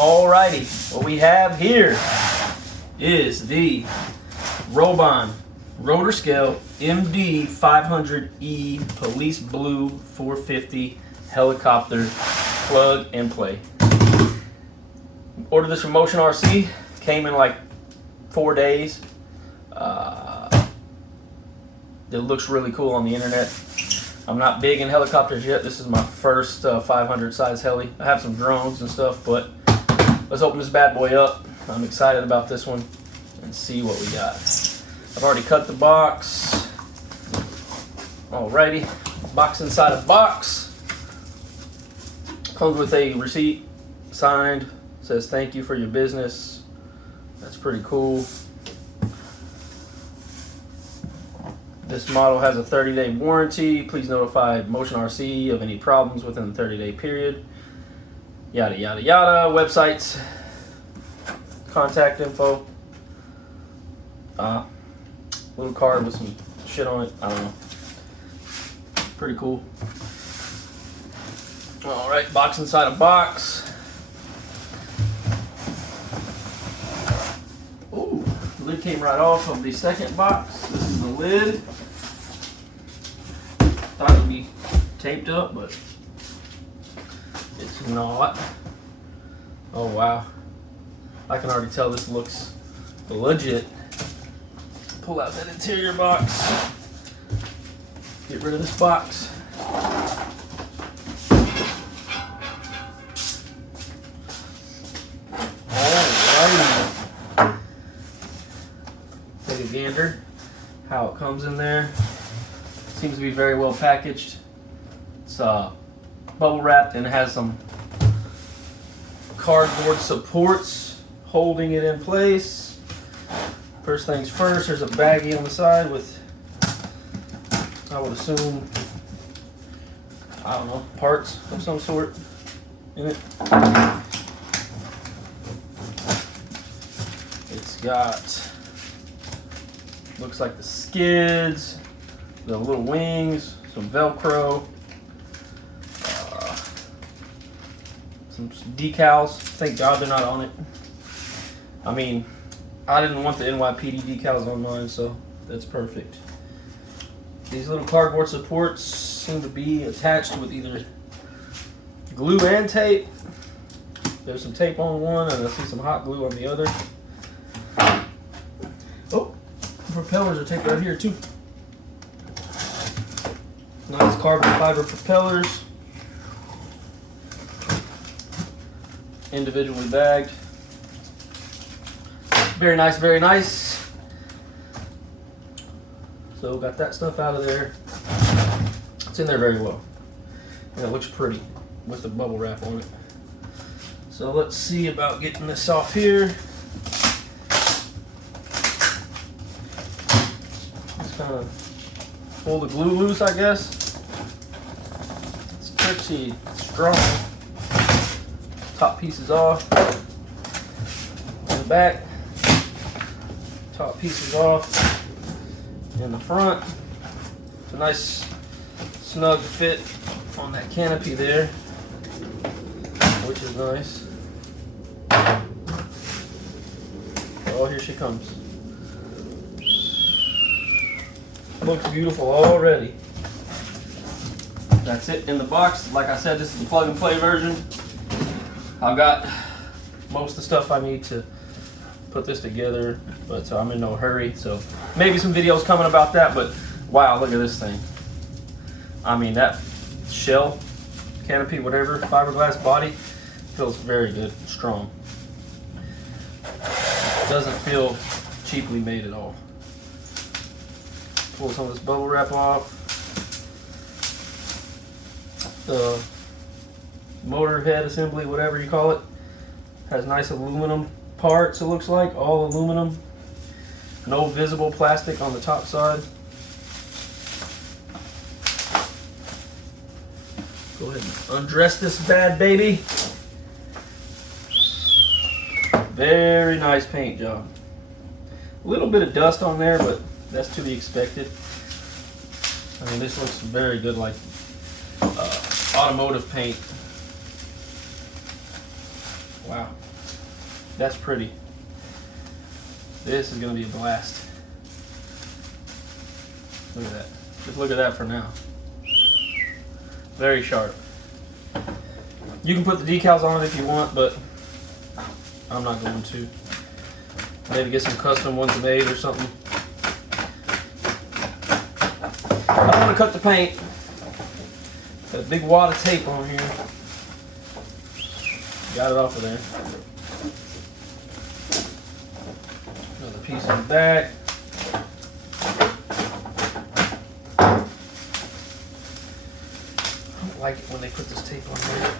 Alrighty, what we have here is the Roban rotor scale MD 500E Police Blue 450 helicopter plug and play. Ordered this from Motion RC, came in like 4 days. It looks really cool on the internet. I'm not big in helicopters yet. This is my first 500 size heli. I have some drones and stuff, but let's open this bad boy up. I'm excited about this one and see what we got. I've already cut the box. Alrighty, box inside a box. Comes with a receipt signed. Says thank you for your business. That's pretty cool. This model has a 30-day warranty. Please notify Motion RC of any problems within the 30-day period. Yada, yada, yada. Websites. Contact info. Little card with some shit on it. I don't know. Pretty cool. Alright, box inside a box. Ooh, the lid came right off of the second box. This is the lid. Thought it would be taped up, but it's not. Oh wow. I can already tell this looks legit. Pull out that interior box. Get rid of this box. Alrighty. Take a gander. How it comes in there. Seems to be very well packaged. It's bubble wrapped and it has some cardboard supports holding it in place. First things first, there's a baggie on the side with, I would assume, I don't know, parts of some sort in it. It's got, looks like the skids, the little wings, some Velcro, some decals. Thank God they're not on it. I mean, I didn't want the NYPD decals on mine, so that's perfect. These little cardboard supports seem to be attached with either glue and tape. There's some tape on one, and I see some hot glue on the other. Oh, the propellers are taped right here too. Nice carbon fiber propellers. Individually bagged. Very nice, very nice. So got that stuff out of there. It's in there very well. And it looks pretty with the bubble wrap on it. So let's see about getting this off here. Just kind of pull the glue loose, I guess. It's pretty strong. Top piece is off. In the back. Top piece is off. In the front. It's a nice snug fit on that canopy there, which is nice. Oh, here she comes. Looks beautiful already. That's it in the box. Like I said, this is the plug and play version. I've got most of the stuff I need to put this together, but I'm in no hurry. So maybe some videos coming about that, but wow, look at this thing. I mean, that shell, canopy, whatever, fiberglass body feels very good, strong. Doesn't feel cheaply made at all. Pull some of this bubble wrap off. The motor head assembly, whatever you call it, has nice aluminum parts, it looks like, all aluminum. No visible plastic on the top side. Go ahead and undress this bad baby. Very nice paint job. A little bit of dust on there, but that's to be expected. I mean, this looks very good, like automotive paint. Wow. That's pretty. This is going to be a blast. Look at that. Just look at that for now. Very sharp. You can put the decals on it if you want, but I'm not going to. Maybe get some custom ones made or something. I don't want to cut the paint. Got a big wad of tape on here. Got it off of there. Another piece on the back. I don't like it when they put this tape on there.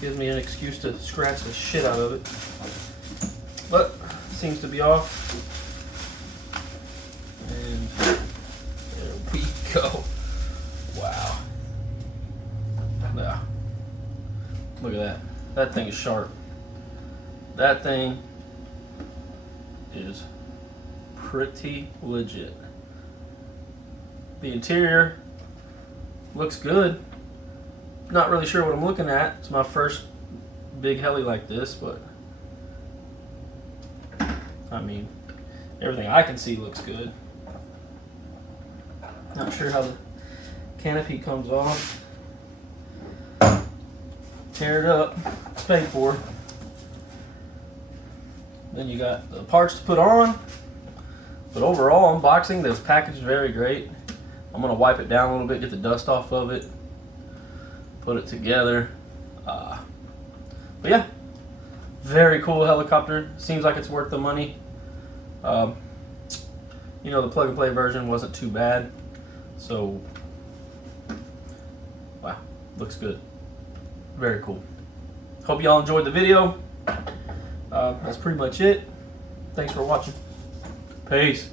Gives me an excuse to scratch the shit out of it. But seems to be off. And there we go. Wow. Yeah. Look at that. That thing is sharp. That thing is pretty legit. The interior looks good. Not really sure what I'm looking at. It's my first big heli like this, but I mean, everything I can see looks good. Not sure how the canopy comes off. Tear it up. It's paid for. Then you got the parts to put on. But overall, unboxing, this package is very great. I'm going to wipe it down a little bit, get the dust off of it, put it together. But yeah, very cool helicopter. Seems like it's worth the money. You know, the plug and play version wasn't too bad. So, wow, looks good. Very cool. Hope y'all enjoyed the video. That's pretty much it. Thanks for watching. Peace.